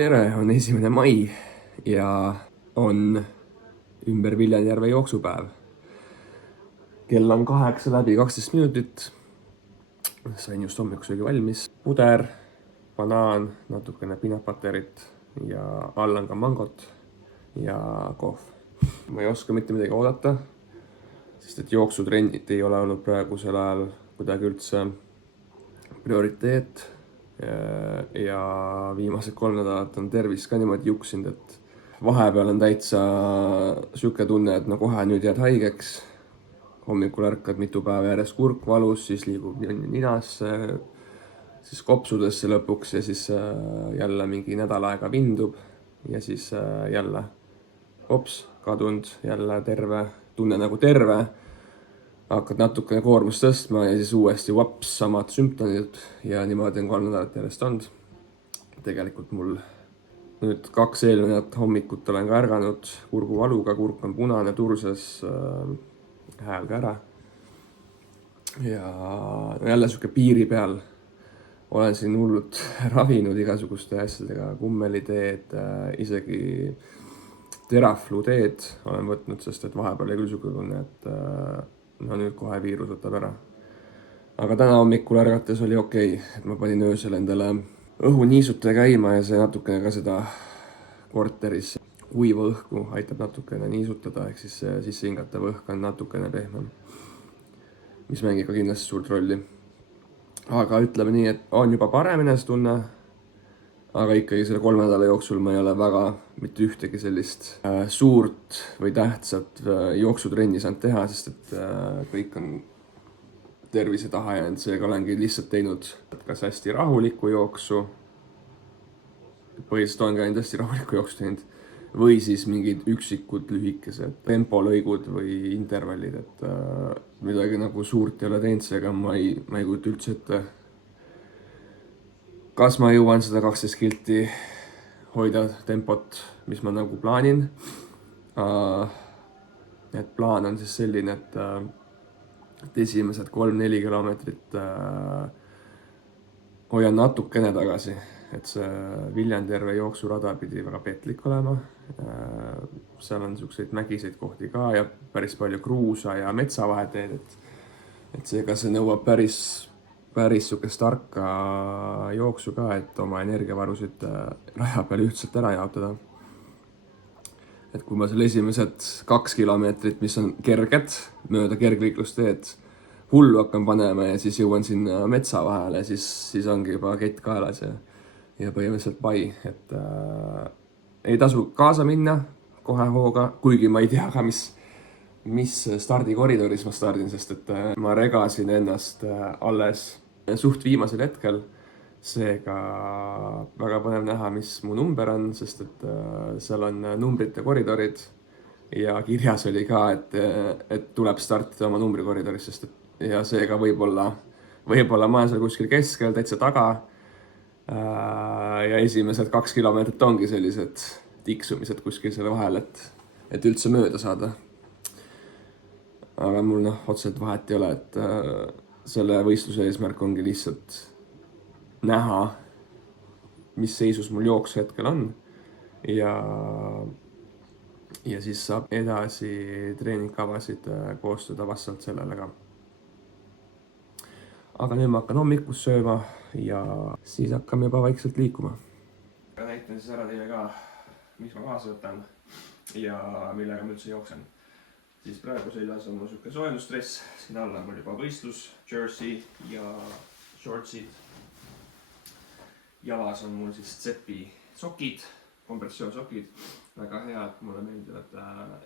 tere, on 1. mai ja on ümber Viljandijärve jooksupäev. Kell on 8 läbi 12 minutit. Sain just hommikusöögi valmis. Puder, banaan, natukene peanut butterit ja all on ka mangot ja kohv. Ma ei oska mitte midagi oodata, sest et jooksutrennid ei ole olnud praegusel ajal kuidagi üldse prioriteet. Ja viimased 3 nädalat on tervis ka niimoodi juksinud, et vahepeal on täitsa siuke tunne, et no kohe nüüd jääd haigeks. Hommikul ärkad mitu päeva järjest kurk valus, siis liigub ninasse, siis kopsudesse lõpuks ja siis jälle mingi nädal aega vindub ja siis jälle hops, kadunud, jälle terve, tunne nagu terve. Hakkad natukene koormust tõstma ja siis uuesti vaps, samad sümptomid ja niimoodi on 3 nädalat järjest olnud. Tegelikult mul nüüd 2 eelnevat hommikut olen ka ärganud kurguvaluga, kurk on punane, turses, hääl ka ära. Ja jälle siuke piiri peal olen siin hullult ravinud igasuguste asjadega, kummeliteed, isegi teraflu teed olen võtnud, sest et vahepeal oli küll siuke tunne, et no nüüd kohe viirus võtab ära. Aga täna hommikul ärgates oli okei, et ma panin öösel endale õhuniisutaja käima ja see natukene ka seda korteris kuiva õhku aitab natukene niisutada, ehk siis sisse hingatav õhk on natukene pehmem, mis mängib ka kindlasti suurt rolli. Aga ütleme nii, et on juba parem enesetunne, aga ikkagi selle 3 nädala jooksul ma ei ole väga mitte ühtegi sellist suurt või tähtsat jooksutrenni saanud teha, sest et kõik on tervise taha jäänud, seega olengi lihtsalt teinud kas hästi rahulikku jooksu, põhiliselt olen ka ainult hästi rahulikku jooksu teinud, või siis mingid üksikud lühikesed tempolõigud või intervallid, et midagi nagu suurt ei ole teinud, seega ma ei kujuta üldse ette, kas ma jõuan seda 12 kilti hoida tempot, mis ma nagu plaanin. Et plaan on siis selline, et esimesed 3-4 kilomeetrit hoian natukene tagasi, et see Viljandijärve jooksurada pidi väga petlik olema. Seal on siukseid mägiseid kohti ka ja päris palju kruusa ja metsavaheteed, et seega see nõuab päris siukest tarka jooksu ka, et oma energiavarusid raja peal ühtselt ära jaotada. Et kui ma selle esimesed 2 kilomeetrit, mis on kerged, mööda kergliiklusteed hullu hakkan panema ja siis jõuan sinna metsa vahele, siis ongi juba kett kaelas ja põhimõtteliselt pai, et ei tasu kaasa minna kohe hooga, kuigi ma ei tea ka, mis stardikoridoris ma stardin, sest et ma regasin ennast alles suht viimasel hetkel. Seega väga põnev näha, mis mu number on, sest et seal on numbrite koridorid ja kirjas oli ka, et tuleb startida oma numbri koridoris, sest et ja seega võib-olla ma olen seal kuskil keskel, täitsa taga. Ja esimesed 2 kilomeetrit ongi sellised tiksumised kuskil selle vahel, et üldse mööda saada. Aga mul otseselt vahet ei ole, et selle võistluse eesmärk ongi lihtsalt näha, mis seisus mul jooks hetkel on ja siis saab edasi treeningkavasid koostada vastavalt sellele ka. Aga nüüd ma hakkan hommikust sööma ja siis hakkame juba vaikselt liikuma. Näitan siis ära teile ka, mis ma kaasa võtan ja millega ma üldse jooksen. Siis praegu seljas on mul siuke soojendusdress, siin alla on mul juba võistlus, jersey ja shortsid. Jalas on mul siis Zeppi sokid, kompressioonsokid, väga head, mulle meeldivad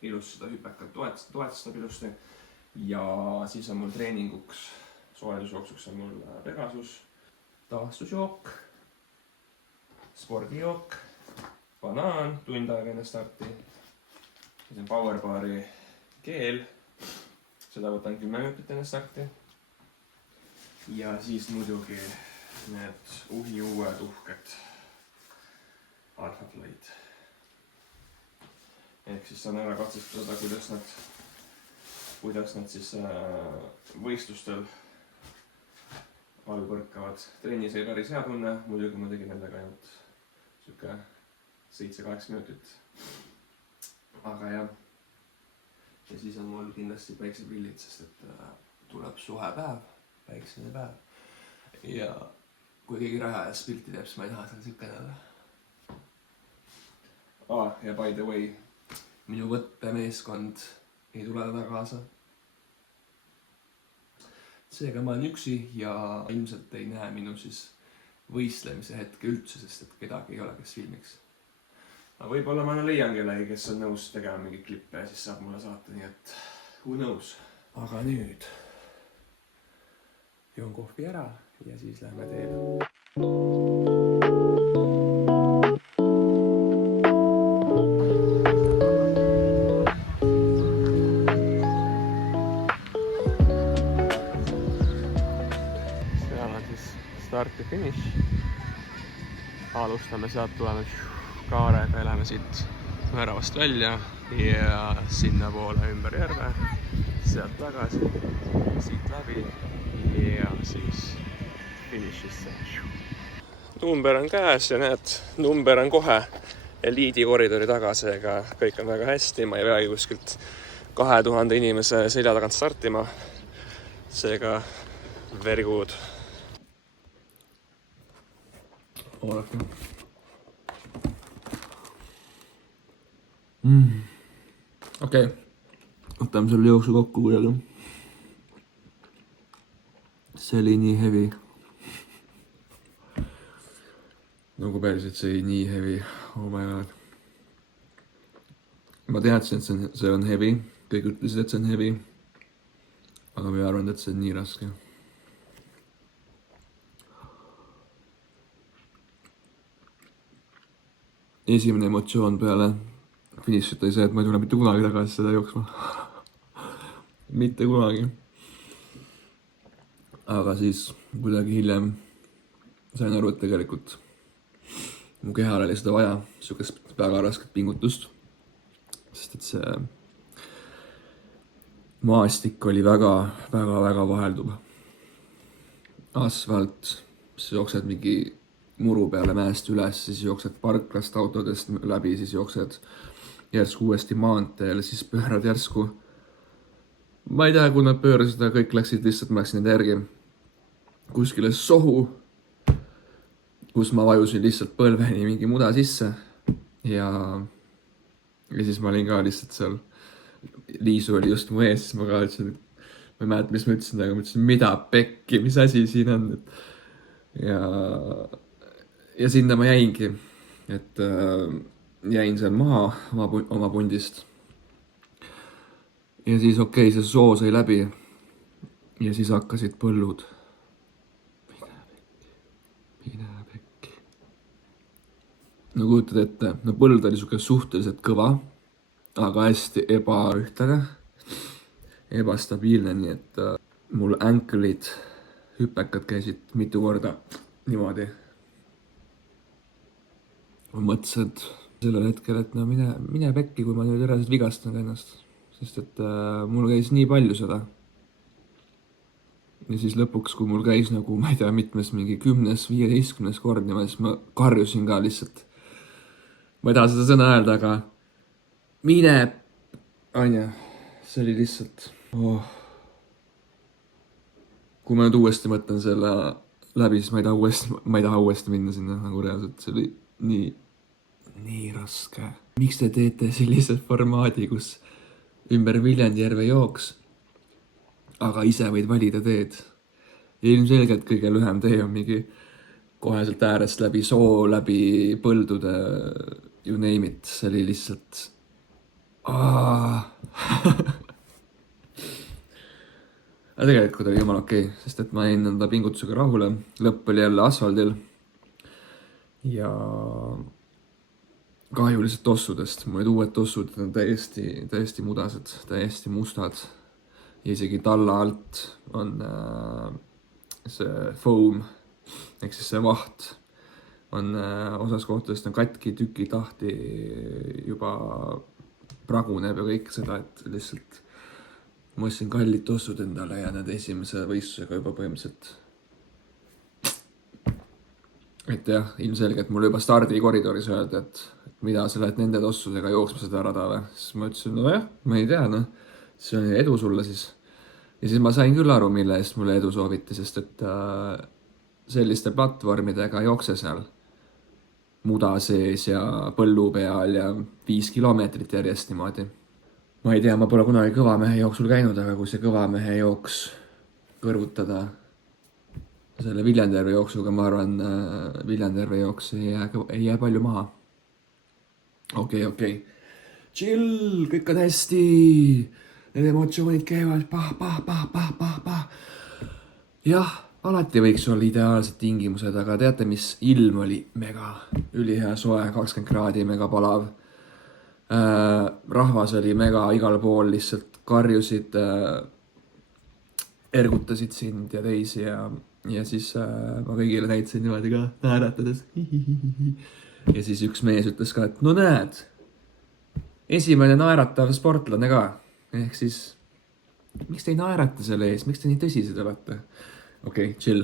ilus seda hüpekat toetustab ilusti. Ja siis on mul treeninguks, soojendusjooksuks on mul Pegasus, taastusjook, spordijook, banaan, tund aega enne starti, siis on Powerbari keel, seda võtan 10 minutit enne starti. Ja siis muidugi need uued uhked Alphafly'd. Ehk siis saan ära katsetada, kuidas nad siis võistlustel all põrkavad. Trennis ei päris hea tunne, muidugi ma tegin nendega ainult siuke 7-8 minutit. Aga jah. Ja siis on mul kindlasti päikseprillid, sest et tuleb suhe päev, päiksene päev. Ja kui keegi raha ees pilti teeb, siis ma ei taha seal sükkeneda. Ja by the way, minu võttemeeskond ei tule täna kaasa. Seega ma olen üksi ja ilmselt ei näe minu siis võistlemise hetke üldse, sest et kedagi ei ole, kes filmiks. Aga võib-olla ma leian kellegi, kes on nõus tegema mingi klippe ja siis saab mulle saata, nii et who knows. Aga nüüd joon kohvi ära ja siis lähme teele. Seal on siis start ja finiš. Alustame sealt, tuleme kaarega ja läheme siit väravast välja ja sinna poole ümber järve, sealt tagasi, siit läbi ja siis finišisse. Number on käes ja näed, number on kohe eliidi koridori taga, seega kõik on väga hästi, ma ei peagi kuskilt 2000 inimese selja tagant startima, seega very good. Oodake. Okei. Võtame selle jooksu kokku kuidagi. See oli nii heavy. Nagu päriselt see oli nii heavy. Oh my god. Ma teadsin, et see on heavy. Kõik ütlesid, et see on heavy. Aga ma ei arvanud, et see on nii raske. Esimene emotsioon peale finišit oli see, et ma ei tule mitte kunagi tagasi seda jooksma. Mitte kunagi. Aga siis kuidagi hiljem sain aru, et tegelikult mu kehal oli seda vaja, sihukest väga rasket pingutust. Sest et see maastik oli väga vahelduv. Asfalt, siis jooksed mingi muru peale mäest üles, siis jooksed parklast autodest läbi, siis jooksed järsku uuesti maanteel, siis pöörad järsku. Ma ei tea, kui nad pöörasid, kõik läksid lihtsalt, ma läksin nende järgi kuskile sohu, kus ma vajusin lihtsalt põlveni mingi muda sisse ja siis ma olin ka lihtsalt seal. Liisu oli just mu ees, siis ma ka ütlesin, ma ei mäleta, mis ma ütlesin, aga ma ütlesin, mida pekki, mis asi siin on. Ja sinna ma jäingi, et jäin seal maha oma pundist. Ja siis okei, see soo sai läbi ja siis hakkasid põllud. Mine pekki. No kujutad ette, no põld oli suke suhteliselt kõva, aga hästi ebaühtlane, ebastabiilne, nii et mul ankle'id, hüpekad käisid mitu korda niimoodi. Ma mõtlesin sellel hetkel, et no mine pekki, kui ma nüüd üleselt vigastan ennast, sest et mul käis nii palju seda. Ja siis lõpuks, kui mul käis nagu, ma ei tea, mitmes mingi 10-15 kord niimoodi, siis ma karjusin ka lihtsalt. Ma ei taha seda sõna öelda, aga mine, Anja, see oli lihtsalt, Kui ma nüüd uuesti mõtlen selle läbi, siis ma ei taha uuesti minna sinna nagu reaalselt, see oli nii raske. Miks te teete sellised formaadi, kus ümber Viljandi järve jooks, aga ise võid valida teed? Ja ilmselgelt kõige lühem tee on mingi koheselt äärest läbi soo, läbi põldude, you name it, see oli lihtsalt Aga tegelikult oli jumal okei, sest et ma jäin enda pingutusega rahule, lõpp oli jälle asfaldil ja kahjulised tossudest. Mul olid uued tossud, on täiesti mudased, täiesti mustad ja isegi talla alt on see foam, ehk siis see vaht on osas kohtadest on katki, tükid lahti, juba praguneb ja kõik seda, et lihtsalt ma ostsin kallid tossud endale ja need esimese võistlusega juba põhimõtteliselt. Et jah, ilmselgelt mulle juba stardikoridoris öelda, et mida sa lähed nende tossudega jooksma seda rada või? Siis ma ütlesin, nojah, ma ei tea, noh, see on edu sulle siis. Ja siis ma sain küll aru, mille eest mulle edu sooviti, sest et selliste platvormidega jookse seal muda sees ja põllu peal ja 5 kilomeetrit järjest niimoodi. Ma ei tea, ma pole kunagi kõva mehe jooksul käinud, aga kui see kõva mehe jooks kõrvutada selle Viljandjärve jooksuga, ma arvan, Viljandjärve jooks ei jää palju maha. Okei. Chill, kõik on hästi. Need emotsioonid käivad pah. Jah, alati võiks olla ideaalsed tingimused, aga teate, mis ilm oli mega ülihea soe, 20 kraadi, mega palav. Rahvas oli mega igal pool, lihtsalt karjusid, ergutasid sind ja teisi ja siis ma kõigile näitasin niimoodi ka naeratades. Ja siis üks mees ütles ka, et no näed, esimene naeratav sportlane ka. Ehk siis, miks te ei naerata selle ees, miks te nii tõsised olete? Okei, chill,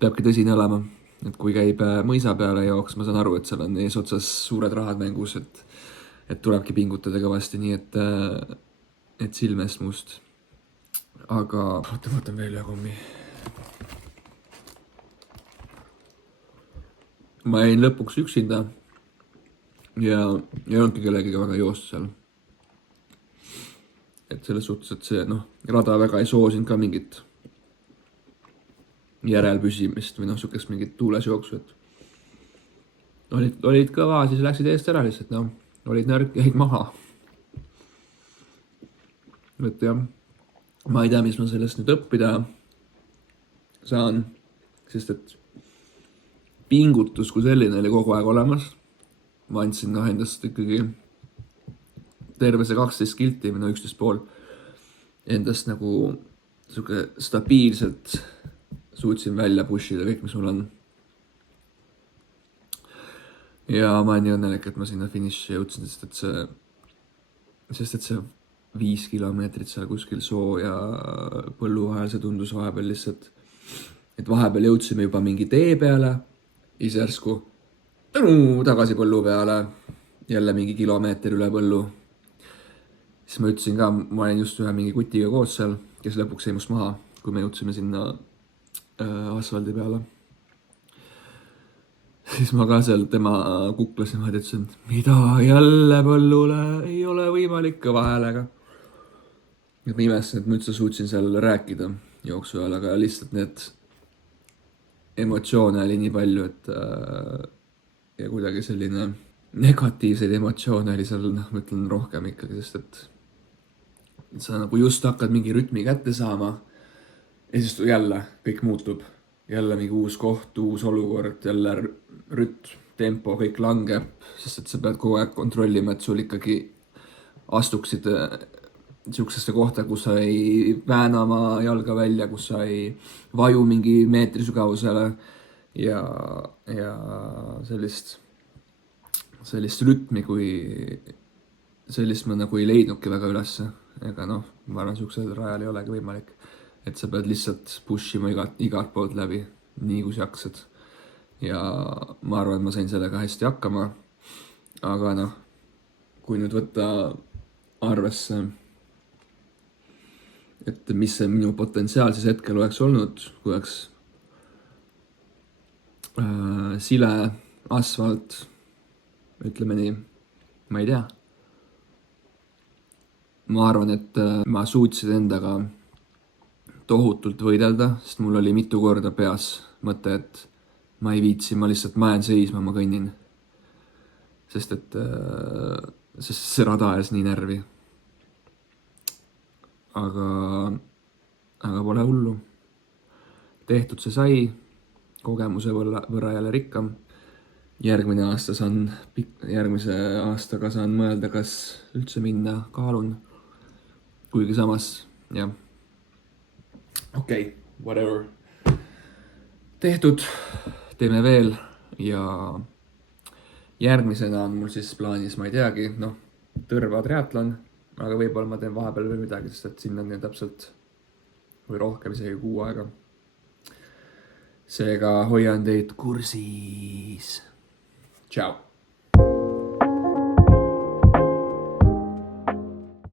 peabki tõsine olema. Et kui käib mõisa peale jooks, ma saan aru, et seal on ees otsas suured rahad mängus, et tulebki pingutada kõvasti, nii et silmest must. Aga vaatan veel ühe kommi. Ma jäin lõpuks üksinda ja ei olnudki kellegiga väga joosta seal. Et selles suhtes, et see rada väga ei soosinud ka mingit järelpüsimist või sukest mingit tuules jooksu, et olid kõva, siis läksid eest ära lihtsalt, olid nõrk, jäid maha. Et jah, ma ei tea, mis ma sellest nüüd õppida saan, sest et pingutus kui selline oli kogu aeg olemas. Ma andsin endast ikkagi terve see 12 kilti või 11,5 endast nagu suke stabiilselt suutsin välja pushida kõik, mis mul on. Ja ma olen nii õnnelik, et ma sinna finiši jõudsin, sest et see 5 kilomeetrit seal kuskil soo ja põllu vahel, see tundus vahepeal lihtsalt, et vahepeal jõudsime juba mingi tee peale, isersku tagasi põllu peale, jälle mingi kilomeeter üle põllu. Siis ma ütlesin ka, ma olin just ühe mingi kutiga koos seal, kes lõpuks jäi must maha, kui me jõudsime sinna asfaldi peale. Siis ma ka seal tema kuklasin, ma ütlesin, mida jälle põllule, ei ole võimalik kõva häälega. Et ma imestasin, et ma üldse suutsin seal rääkida jooksu ajal, aga lihtsalt need emotsioone oli nii palju, et ja kuidagi selline negatiivseid emotsioone oli seal, ma ütlen rohkem ikkagi, sest et sa nagu just hakkad mingi rütmi kätte saama ja siis jälle kõik muutub. Jälle mingi uus koht, uus olukord, jälle rütm, tempo, kõik langeb, sest et sa pead kogu aeg kontrollima, et sul ikkagi astuksid siuksesse kohta, kus sa ei vääna oma jalga välja, kus sa ei vaju mingi meetri sügavusele ja sellist rütmi, kui sellist ma nagu ei leidnudki väga ülesse. Ega ma arvan, siuksed rajal ei olegi võimalik. Et sa pead lihtsalt pushima igalt poolt läbi, nii kui sa jaksad. Ja ma arvan, et ma sain sellega hästi hakkama. Aga kui nüüd võtta arvesse, et mis see minu potentsiaal siis hetkel oleks olnud, kui oleks sile, asfalt, ütleme nii, ma ei tea. Ma arvan, et ma suutsin endaga tohutult võidelda, sest mul oli mitu korda peas mõte, et ma ei viitsi, ma lihtsalt jään seisma, ma kõnnin. Sest see rada ajas nii närvi. Aga pole hullu. Tehtud see sai, kogemuse võrra jälle rikkam. Järgmise aastaga saan mõelda, kas üldse minna, kaalun. Kuigi samas, jah. Okei, whatever. Tehtud, teeme veel ja järgmisena on mul siis plaanis, ma ei teagi, Tõrva triatlon, aga võib-olla ma teen vahepeal veel midagi, sest et sinna on täpselt või rohkem isegi 6 aega. Seega hoian teid kursis. Ciao.